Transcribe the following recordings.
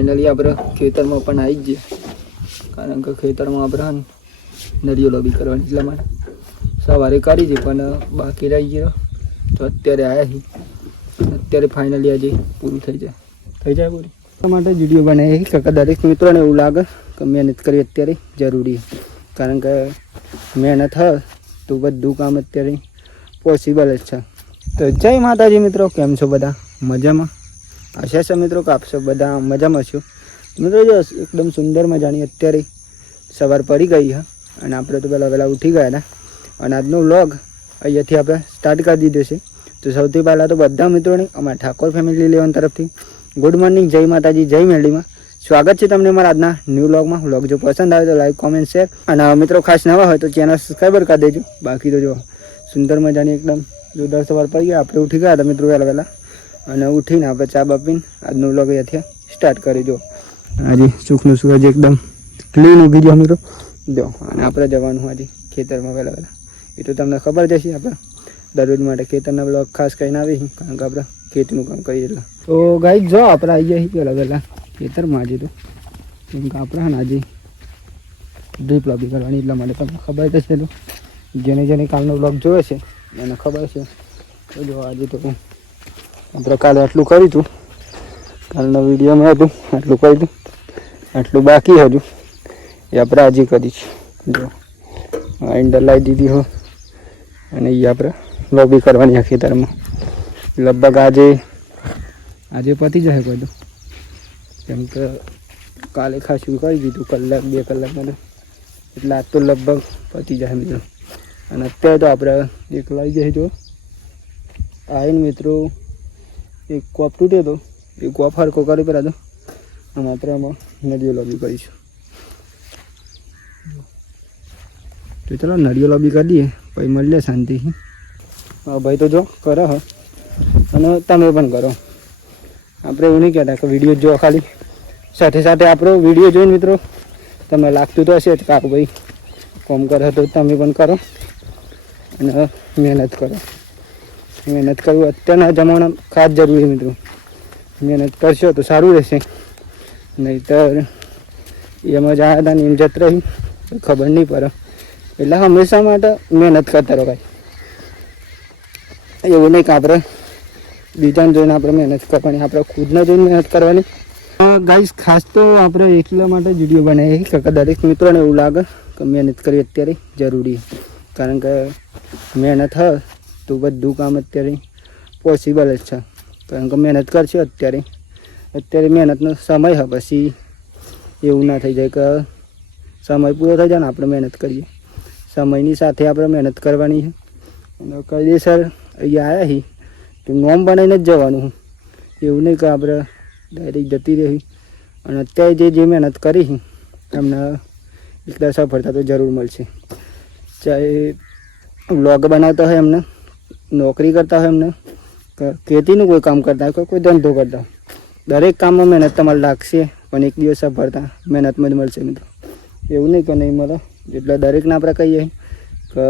Finally આપણે ખેતરમાં પણ આવી જ જઈએ કારણ કે ખેતરમાં આપણે નરિયો લોબી કરવાની એટલા માટે. સવારે કરી હતી, પણ બાકી રહી ગયો. તો અત્યારે આવ્યા છીએ અત્યારે ફાઇનલી આજે પૂરું થઈ જાય. થઈ જાય પૂરી? એટલા માટે વીડિયો બનાવી કે દરેક મિત્રોને એવું લાગે કે મહેનત કરવી અત્યારે જરૂરી કારણ કે, મહેનત હોય તો બધું કામ અત્યારે પોસિબલ જ છે. તો જય માતાજી મિત્રો, કેમ છો બધા? મજામાં? આશા છે મિત્રો કે આપશો બધા મજામાં છો. મિત્રો જો એકદમ સુંદર મજાની અત્યારે સવાર પડી ગઈ હા અને આપણે તો પહેલાં પહેલાં ઉઠી ગયા હતા. અને આજનો વ્લોગ અહીંયાથી આપણે સ્ટાર્ટ કરી દીધો છે. તો સૌથી પહેલાં તો બધા મિત્રોને અમારા ઠાકોર ફેમિલી લેવન તરફથી ગુડ મોર્નિંગ જય માતાજી, જય મેળીમાં સ્વાગત છે તમને મારા આજના ન્યૂ વ્લોગમાં. વ્લોગ જો પસંદ આવે તો લાઈક કોમેન્ટ શેર અને મિત્રો ખાસ નવા હોય તો ચેનલ સબસ્ક્રાઈબર કરી દેજો. બાકી તો જો સુંદર મજાની એકદમ જોરદાર સવાર પડી ગયા આપણે ઉઠી ગયા હતા મિત્રો વહેલા વહેલા. અને ઉઠીને આપણે ચા બાપીને આજનો વ્લોગ અહીંયાથી સ્ટાર્ટ કરી દો. આજે સુખનું સૂરજ એકદમ ક્લીન ઉગી ગયો મિત્રો. જો, અને આપણે જવાનું આજે ખેતરમાં વહેલા વહેલા. એ તો તમને ખબર જ હશે આપણે દરરોજ માટે ખેતરના બ્લોગ ખાસ કરીને આવી કારણ કે આપણે ખેતનું કામ કરીએ એટલે. તો ગાઈ જો આપણે આવી જાય પહેલાં પહેલાં ખેતરમાં આજે તો. કેમ કે આપણે આજે ડ્રીપ લોબી કરવાની એટલા માટે તમને ખબર જ તો. જેને જેને કાલનો બ્લોગ જોવે છે, એને ખબર છે. તો જો આજે તો આપણે કાલે આટલું કર્યું હતું કાલના વિડીયોમાં હતું આટલું કર્યું આટલું બાકી હજુ. એ આપણે આજે કરી છે. જો આઈન્ડર લાવી દીધી હો. અને એ આપણે લોબી કરવાની આ ખેતરમાં. લગભગ આજે આજે પતી જશે બધું કેમ કે કાલે ખાસું કરી દીધું, કલાક, બે કલાકમાં મને એટલે આજ તો લગભગ પતી જાય મિત્રો. અને અત્યારે તો આપણે એક લઈ જઈએ જો. આવીને મિત્રો એક કોપ તૂટ્યો હતો એ કોપ હરકો કરી પહેલાં તો. અને આપણે આમાં નદીઓ લોબી કરીશું તો ચાલો નળીઓ લોબી કરી દઈએ, પછી મળીએ શાંતિથી. હા, ભાઈ તો જો, કરો હ. અને તમે પણ કરો. આપણે એવું નહીં કહેતા કે વીડિયો જો ખાલી. સાથે સાથે આપણો વીડિયો જોઈને મિત્રો, તમને લાગતું તો હશે જ કાક ભાઈ કોમ કરો તો તમે પણ કરો. અને મહેનત કરો. મહેનત કરવું અત્યારના જમાનામાં ખાસ જરૂરી મિત્રો. મહેનત કરશો તો સારું રહેશે. નહીંતર એમાં જ આવ્યા હતા ને એમ જત રહી. ખબર નહીં પડે. એટલે હંમેશા માટે મહેનત કરતા રહો ભાઈ. એવું નહીં કે આપણે બીજાને જોઈને આપણે મહેનત કરવાની, આપણે ખુદને જોઈને મહેનત કરવાની. ગાઈસ, ખાસ તો આપણે એટલા માટે જ વીડિયો બનાવી કે દરેક મિત્રોને એવું લાગે કે મહેનત કરવી અત્યારે જરૂરી કારણ કે મહેનત હોય તો બધું કામ અત્યારે પોસિબલ જ છે. કારણ કે મહેનત કરશે અત્યારે. અત્યારે મહેનતનો સમય હા, પછી એવું ના થઈ જાય કે સમય પૂરો થઈ જાય ને આપણે મહેનત કરીએ. સમયની સાથે આપણે મહેનત કરવાની છે. અને કાયદેસર અહીંયા આવ્યા હી, તો નોમ બનાવીને જ જવાનું એવું નહીં કે આપણે ડાયરેક્ટ જતી રહી. અને અત્યારે જે જે મહેનત કરી છે એમને એકદમ સફળતા તો જરૂર મળશે. ચાહે વ્લોગ બનાવતા હોય એમને. નોકરી કરતા હોય એમને ખેતીનું કોઈ કામ કરતા હોય, કોઈ ધંધો કરતા હોય. દરેક કામમાં મહેનત તમારે લાગશે, પણ એક દિવસ સફળતા મહેનતમાં જ મળશે મિત્રો. એવું નહીં કે નહીં મળે. એટલે દરેકને આપણે કહીએ કે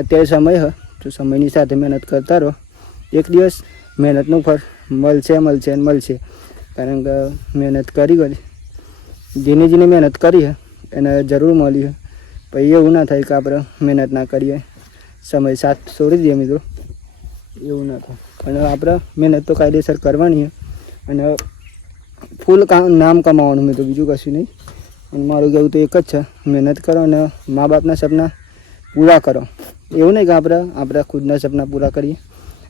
અત્યારે સમય હોય તો સમયની સાથે મહેનત કરતા રહો. એક દિવસ મહેનતનું ફળ મળશે મળશે ને મળશે. કારણ કે મહેનત કરી કરી જેને જેને મહેનત કરી છે એને જરૂર મળી પછી એવું ના થાય કે આપણે મહેનત ના કરીએ. સમય સાથ છોડી દઈએ મિત્રો. એવું ના થાય. અને આપણે મહેનત તો કાયદેસર કરવાની છે અને ફૂલ કામ નામ કમાવાનું મેં તો બીજું કશું નહીં. અને મારું કહેવું તો એક જ છે, મહેનત કરો અને મા બાપના સપના પૂરા કરો. એવું નહીં કે આપણે આપણા ખુદના સપના પૂરા કરીએ.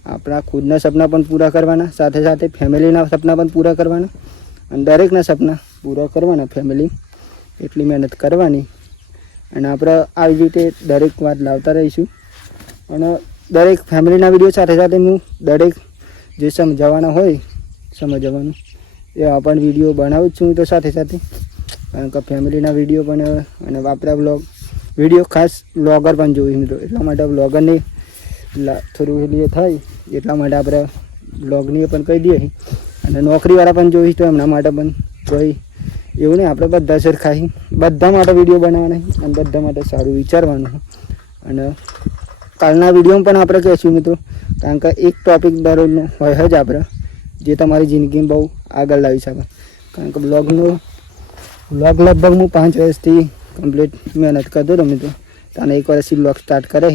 આપણા ખુદના સપના પણ પૂરા કરવાના, સાથે સાથે ફેમિલીના સપના પણ પૂરા કરવાના. અને દરેકના સપના પૂરા કરવાના, ફેમિલી એટલી મહેનત કરવાની. અને આપણે આવી રીતે દરેક વાત લાવતા રહીશું. અને દરેક ફેમિલીના વીડિયો સાથે સાથે હું દરેક જે સમજાવવાના હોય સમજાવવાનું એવા પણ વીડિયો બનાવું છું તો સાથે સાથે. કારણ કે ફેમિલીના વીડિયો પણ, અને વાપરા બ્લોગ વીડિયો ખાસ બ્લોગર પણ જોઈશ મિત્રો એટલા માટે બ્લોગરની થોડું એ થાય, એટલા માટે આપણે બ્લોગની પણ કહી દઈએ. અને નોકરીવાળા પણ જોઈશ તો એમના માટે પણ કોઈ એવું નહીં, આપણે બધા સરખા બધા માટે વીડિયો બનાવવાના અને બધા માટે સારું વિચારવાનું અને કાલના વિડીયોમાં પણ આપણે કહેશું મિત્રો, કારણ કે એક ટોપિક દરરોજનો હોય જ આપણે, જે તમારી જિંદગીમાં બહુ આગળ લાવી શકે. કારણ કે બ્લોગનો બ્લોગ લગભગ હું પાંચ વર્ષથી કમ્પ્લીટ મહેનત કરતો હતો મિત્રો. તને એક વર્ષથી બ્લોગ સ્ટાર્ટ કરે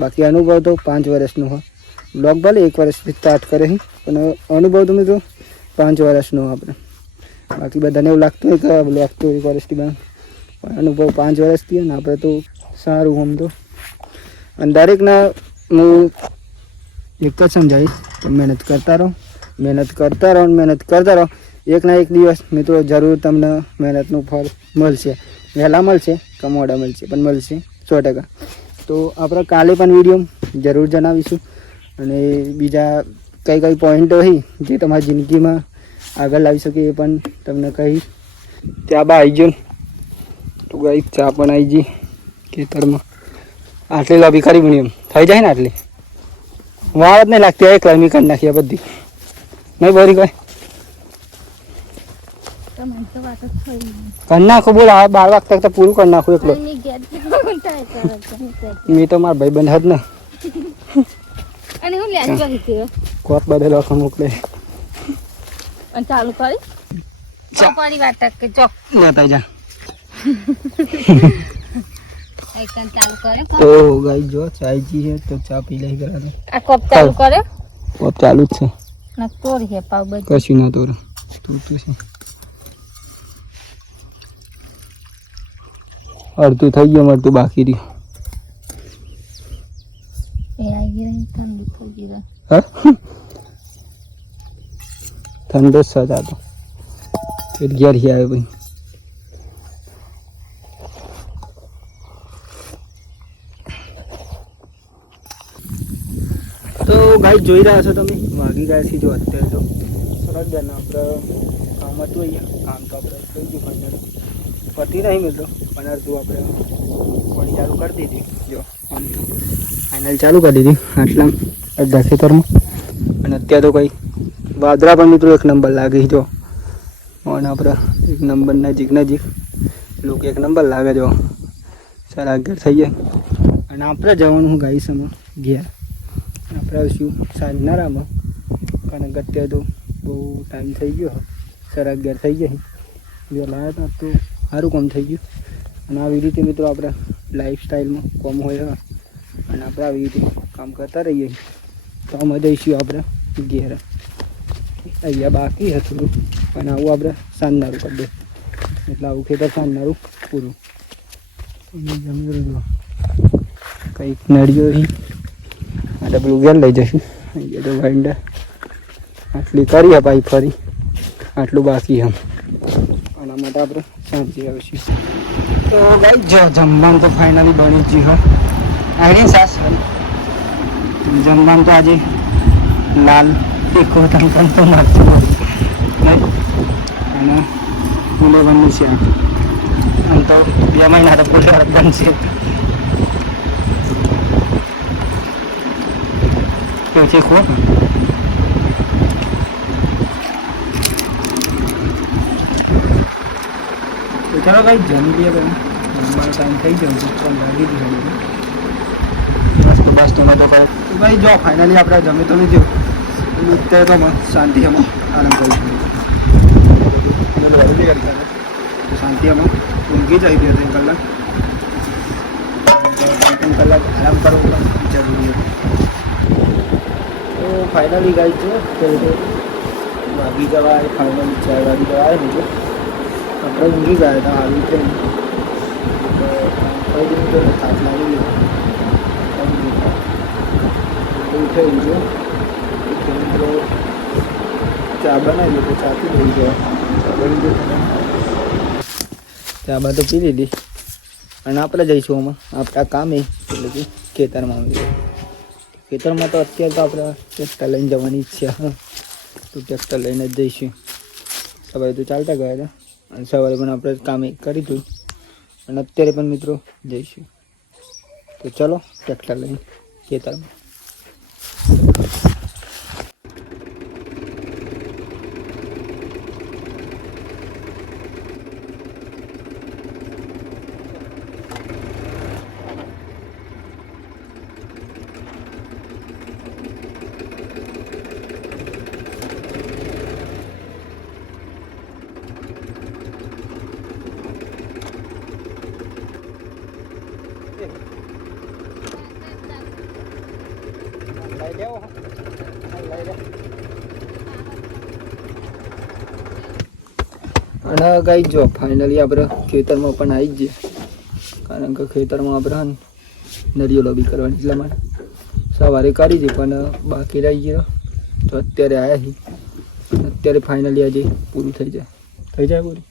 બાકી અનુભવ તો પાંચ વર્ષનો હોય. બ્લોગ ભલે એક વર્ષથી સ્ટાર્ટ કરે પણ અનુભવ તો મિત્રો પાંચ વર્ષનો આપણે. બાકી બધાને એવું લાગતું હોય કે બ્લોગ તો એક વર્ષથી બને પણ અનુભવ પાંચ વર્ષથી અને આપણે તો સારું આમ તો. અને દરેકના હું એક જ સમજાવીશ કે મહેનત કરતા રહો, મહેનત કરતા રહો મહેનત કરતા રહો. એકના એક દિવસ મિત્રો જરૂર તમને મહેનતનું ફળ મળશે. વહેલા મળશે કમોડા મોડા મળશે, પણ મળશે સો ટકા. તો આપણે કાલે પણ વીડિયો જરૂર જણાવીશું. અને બીજા કઈ કઈ પોઈન્ટ હોય જે તમારી જિંદગીમાં આગળ લાવી શકે એ પણ તમને કહીશ. ત્યાં બા આવી ગયો. તો ગઈ ચા પણ આવી ગઈ ખેતરમાં. આટલી લોબી કરી બની એમ. થઈ જાય ને આટલી. વાર જ નહીં લાગતી એક લાઈમી કરી નાખીએ બધી. નહીં બોરી કોઈ. કરી નાખું બોલ બાર વાગતા તો પૂરું કરી નાખું એકલો. મેં તો મારા ભાઈ બંધ જ ને કોક બદલો મોકલે. ચાલુ કરી? ચા. ચોપડી વાત કે ચોક લેતા જા એકદમ ચાલુ કરે તો ગાઈ જો ચાયજી છે તો ચા પી લઈ કરા આ કપ ચાલુ કરે કોપ ચાલુ જ છે ને તોડી હે પાવ બધી કશું ના તોર તું તું છે અડધું થઈ ગયું અડધું બાકી રહ્યું એ આવી ગઈ ઠંડુ થઈ ગયું હા ઠંડો જ સજા તો ફેર ઘેર હી આવે ભાઈ તો જોઈ રહ્યા છો તમે? વાગી ગયા છે જો અત્યારે તો. સરસ બેન આપણે કામ હતું અહીંયા. કામ તો આપણે થઈ ગયું ફાઇનલ પતી નહીં મિત્રો પણ અડધું આપણે પાણી ચાલુ કરી દીધી. જો, આમ તો ફાઇનલ ચાલુ કરી દીધી. આટલા અડધા ખેતરમાં. અને અત્યારે તો કંઈ વાદરા પણ મિત્રો એક નંબર લાગે છે, જો. અને આપણે એક નંબર નજીક નજીક લોકો એક નંબર લાગે જો. સર આગળ થઈ જાય. અને આપણે જવાનું હું ગાઈશ અમે ઘેર. આવીશું સાંજના રામાં કારણ કે અત્યારે તો બહુ ટાઈમ થઈ ગયો. સર અગિયાર થઈ ગયા જો લાવ્યા હતા તો સારું કામ થઈ ગયું. અને આવી રીતે મિત્રો આપણે લાઈફ સ્ટાઈલમાં કોમ હોય. અને આપણે આવી રીતે કામ કરતા રહીએ તો અમે જઈશું આપણે ઘેર. અહીંયા બાકી હતું પણ આવું આપણે સાંજનારું કરી દે એટલે આવું ખેતર સાંજનારું પૂરું. જમી રહ્યું. કંઈક નળીઓ ડબલું ઘેર લઈ જઈશું તો વાંડા આટલી કરીએ પાઈ ફરી. આટલું બાકી હમ આના માટે આપણે સાંજે આવીશું. તો ભાઈ જો જમવાનું તો ફાઇનલી બની જ હા. આની સાસ? જમવાનું તો આજે લાલ તીખો તંકન તો મળતું અને ફૂલેવનનું છે આમ તો બે મહિના તો ફૂલેવર બનશે. તો છે ખો તો ચાલો ભાઈ જમી લઈએ ભાઈ જમવાનો ટાઈમ થઈ ગયો છે પણ લાગી ગયું બસ તો બસ તો નતો ભાઈ ભાઈ જો ફાઇનલી આપણે જમી તો લીધું અત્યારે તો અમે શાંતિ અમે આરામ કરીશું તો શાંતિ અમે ઊંઘી જાય બે ત્રણ કલાક બે ત્રણ કલાક આરામ કરવો પણ જરૂરી છે તો ફાઇનલી ગાઈ છે તો વાગી જવાય ફાઇનલી ચાર વાગી જવાય ને જો આપણે ઊંઘી ગયા હતા હાલ ઉઠે કઈ દીધું તો થાક લાગી ગયો ઉઠે જો તો ચા બનાવી તો ચા પી લઈ ગયા ચા બની ગઈ ચા બા તો પી લીધી અને આપણે જઈશું આમાં આપણા કામે એટલે કે ખેતરમાં આવીએ ખેતરમાં તો અત્યારે તો આપણે ટ્રેક્ટર લઈને જવાની ઈચ્છા. તો ટ્રેક્ટર લઈને જ જઈશું. સવારે તો ચાલતા ગયા હતા. અને સવારે પણ આપણે કામે કરી હતું અને અત્યારે પણ મિત્રો જઈશું. તો ચલો ટ્રેક્ટર લઈને ખેતરમાં. અને ગાઈ જો. ફાઇનલી આપણે ખેતરમાં પણ આવી જ ગયા કારણ કે ખેતરમાં આપણે હે નરિયો લોબી કરવાની એટલા માટે. સવારે કરી હતી પણ બાકી રહી ગયો. તો અત્યારે આવ્યા છીએ અત્યારે ફાઇનલી આજે પૂરું થઈ જાય. થઈ જાય બોરી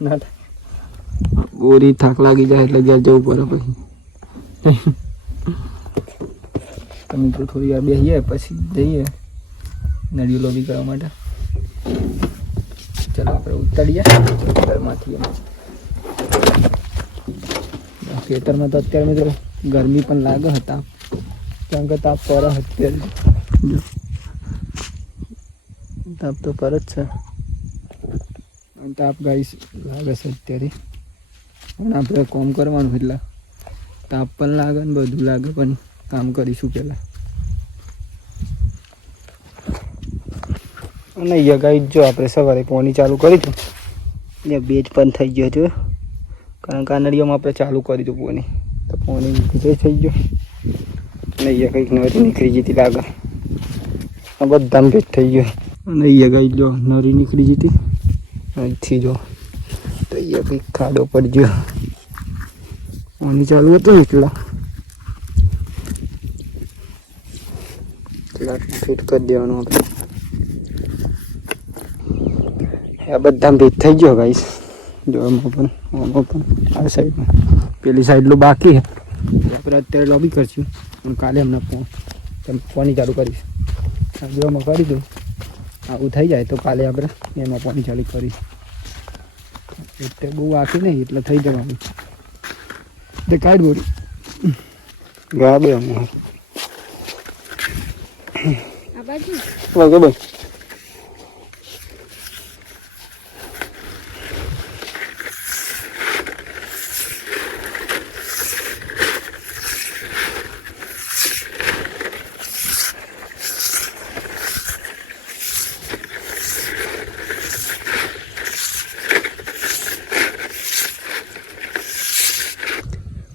ના થાય. બોરી થાક લાગી જાય એટલે ઘેર જવું પડે પછી. તમે તો થોડી વાર બેસીએ પછી જઈએ નળીઓ લોબી કરવા માટે. ચાલો આપણે ઉતારીએ. ખેતરમાંથી ખેતરમાં તો અત્યારે મિત્રો ગરમી પણ લાગે હતા. કારણ કે તાપ પર અત્યારે. તાપ તો પર જ છે. તાપ ગાઈસ લાગે છે અત્યારે. પણ આપણે કોમ કરવાનું એટલે તાપ પણ લાગે ને બધું લાગે પણ કામ કરીશું પહેલાં. અને અહીંયા ગાઈ જો આપણે સવારે પોની ચાલુ કરી દઉં અહીંયા બેજ પણ થઈ ગયો છે કારણ કે આ આપણે ચાલુ કરી હતું પોની. તો પોની વિજય થઈ ગયો. અને કંઈક નરી નીકળી જતી લાગે. આ બધા ભેજ થઈ ગયો અને અહીંયા ગાઈ જો નરી નીકળી જતી અહીંથી જો, તો અહીંયા કંઈક ખાડો પડી ગયો. પાણી ચાલુ હતું ને એટલા. એટલા ફિટ કરી દેવાનું આપણે આ બધા ભેજ થઈ ગયો ગાઈસ. જો આમાં પણ આમાં પણ આ સાઈડમાં પેલી સાઈડનું બાકી છે. આપણે અત્યારે લોબી કરશું. પણ કાલે હમણાં ફોન તમે પાણી ચાલુ કરીશ. જો આમાં કરી દઉં. આવું થઈ જાય તો કાલે આપણે એમાં પાણી ચાલુ કરીશ. એટલે બહુ આખી નહીં એટલે થઈ જવાનું. તે કાઢ બોરી ગા બે હું આ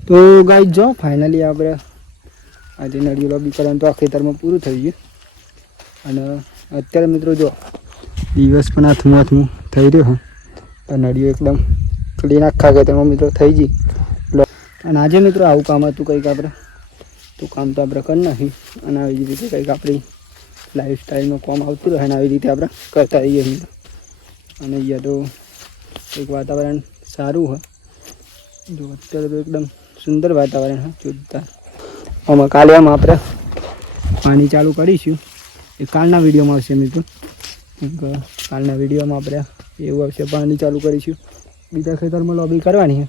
તો ગાઈ જો ફાઇનલી આપણે આજે નળિયો લોબી કરવાનું તો આ ખેતરમાં પૂરું થઈ ગયું. અને અત્યારે મિત્રો જો, દિવસ પણ હાથમાં હાથમાં થઈ રહ્યો તો નળિયો એકદમ ક્લીન આખા ખેતરમાં મિત્રો થઈ ગઈ. અને આજે મિત્રો આવું કામ હતું કંઈક આપણે, તો કામ તો આપણે કરી નાખી અને આવી રીતે કંઈક આપણી લાઈફસ્ટાઈલનું કામ આવતું રહે અને આવી રીતે આપણે કરતા રહીએ મિત્રો અને અહીંયા તો એક વાતાવરણ સારું હોય જો અત્યારે તો એકદમ સુંદર વાતાવરણ, હા, જોરદાર. આમાં કાલે આમ આપણે પાણી ચાલુ કરીશું. એ કાલના વિડીયોમાં આવશે મિત્રો કાલના વિડીયોમાં આપણે એવું આવશે, પાણી ચાલુ કરીશું. બીજા ખેતરમાં લોબી કરવાની છે.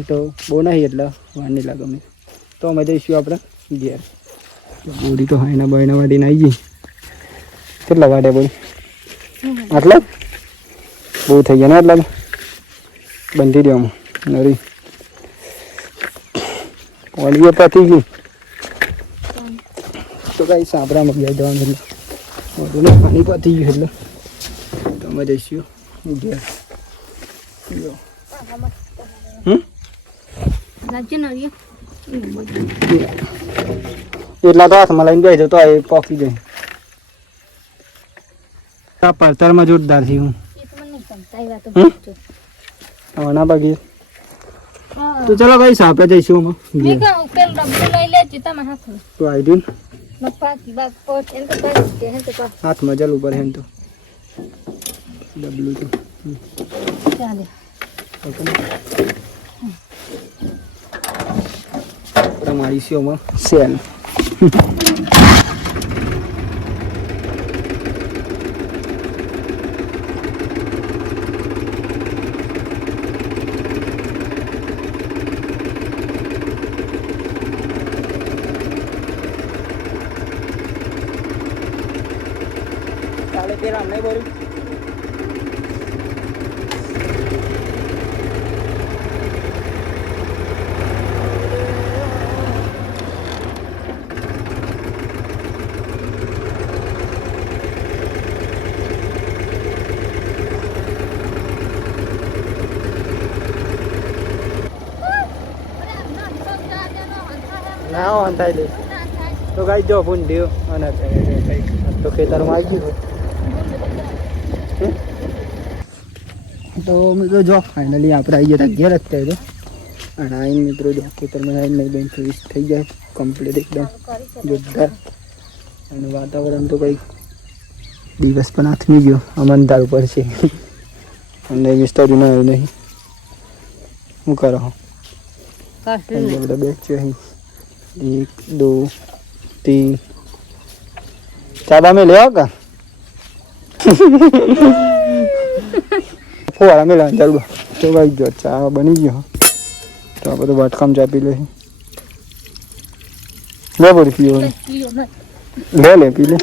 એ તો બહુ નહીં, એટલે વાર નહીં લાગે અમે તો અમે જઈશું આપણે ઘેર. બોડી તો હાઈના બાયના વાડીને આવી ગઈ. કેટલા વાડે બોલી? આટલા? બહુ થઈ ગયા ને એટલા બંધી દેવામાં નરી. ઓલીએ પતી ગયું તો કઈ સાંભળામાં ગયા જવાનું એટલે મોઢું ને પાણી પતી ગયું એટલે. તમે જઈશું. ઘેર. હમ? એટલા તો હાથમાં લઈને જાય તો એ પોકી જાય. આ પડતરમાં જોરદાર થયું હમ? પૂછજો. આવવાના બાકી હા. તો ચલો ભાઈ આપણે જઈશું અમે મેં. કહું પેલું ડબ્બુ લઈ લેજો તમે હાથમાં. તો આઈ રહ્યું ને. મફાકી બાગ પોટ એને તો પાછી કે હે તો હાથમાં ચાલુ ઉપર હેન તો. ડબલું તો. ચાલે. આપણે મારીશું આમાં સેલ. ના વાંધાય લે તો ગાઈ જો ભૂંડ્યો અને તો ખેતરમાં આવી ગયું? તો મિત્રો જો ફાઇનલી આપણે આવી ગયા ઘેર અત્યારે. અને આઈને મિત્રો જો ખેતરમાં આવીને નહીં બેન ફિનિશ થઈ જાય કમ્પ્લીટ એકદમ જોરદાર. અને વાતાવરણ તો કંઈક દિવસ પણ આથમી ગયો. અમનદાર ઉપર છે. અને મિસ્ટરીમાં આવ્યું નહીં. શું કરો? અહીં આપણે બેસીએ અહીં એક દો तीन ચાબા મેં લેવા કા? ફોવાળા મેળા ચાલુ તો ભાઈ ગયો ચા બની ગયો. તો આ બધું વાટકામ ચા પી લે લે બોલી પીવો લે લે પી લે.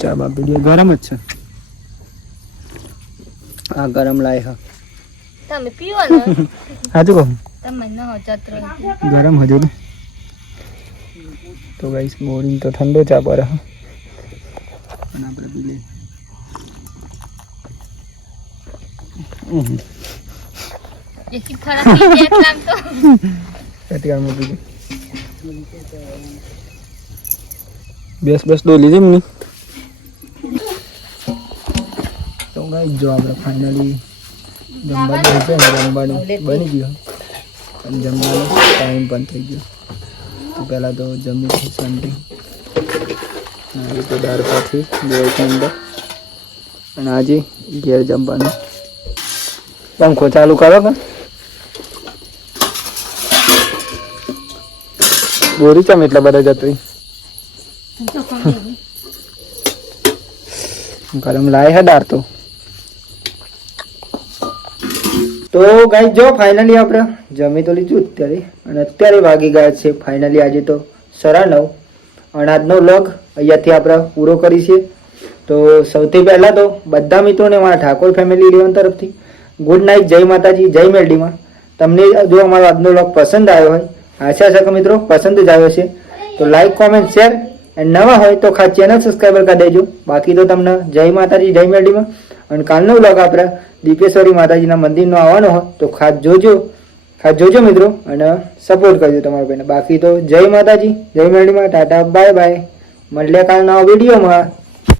ચા બા પી લે. ગરમ જ છે. આ ગરમ લાય હા. તમે પીવો ને. સાચું કહું. ગરમ હજુ તો ગાઈસ બોરિંગ તો ઠંડો ચા પર અને આપણે પી લઈએ બેસ બેસ ડો લીધી મને તો ગાઈસ જો આપણે ફાઇનલી જમવાનું છે જમવાનું બની ગયું. અને જમવાનો ટાઈમ પણ થઈ ગયો. તો પહેલાં તો જમી છે શાંતિ. આ તો દાળ પાછી ગેસની અંદર. અને આજે ઘેર જમવાનું. પંખો ચાલુ કરો કે? બોરી ચમ એટલા બધા જતો ગરમ લાય હે દાળ તો. તો ગાઈ જો ફાઇનલી આપણે જમી તો લીધું અત્યારે અને અત્યારે વાગી ગયા છે ફાઇનલી આજે તો સરા નવ. અને આજનો વ્લોગ અહીંયાથી આપણે પૂરો કરી છે. તો સૌથી પહેલાં તો બધા મિત્રોને મારા ઠાકોર ફેમિલી ઇલેવન તરફથી ગુડ નાઇટ જય માતાજી, જય મેલડીમાં. તમને જો અમારો આજનો વ્લોગ પસંદ આવ્યો હોય, આશા છે કે મિત્રો પસંદ જ આવ્યો છે તો લાઈક કોમેન્ટ શેર એન્ડ નવા હોય તો ખાસ ચેનલ સબસ્ક્રાઈબર કરી દેજો. બાકી તો તમને જય માતાજી, જય મેલડીમાં. અને કાલનો બ્લોગ આપણે દીપેશ્વરી માતાજીના મંદિરનો આવવાનો હોય તો ખાસ જોજો. ખાસ જોજો મિત્રો અને સપોર્ટ કરજો તમારા ભાઈને. બાકી તો જય માતાજી, જય મેળવીમાં ટાટા, બાય બાય. મળીએ કાલના વિડીયોમાં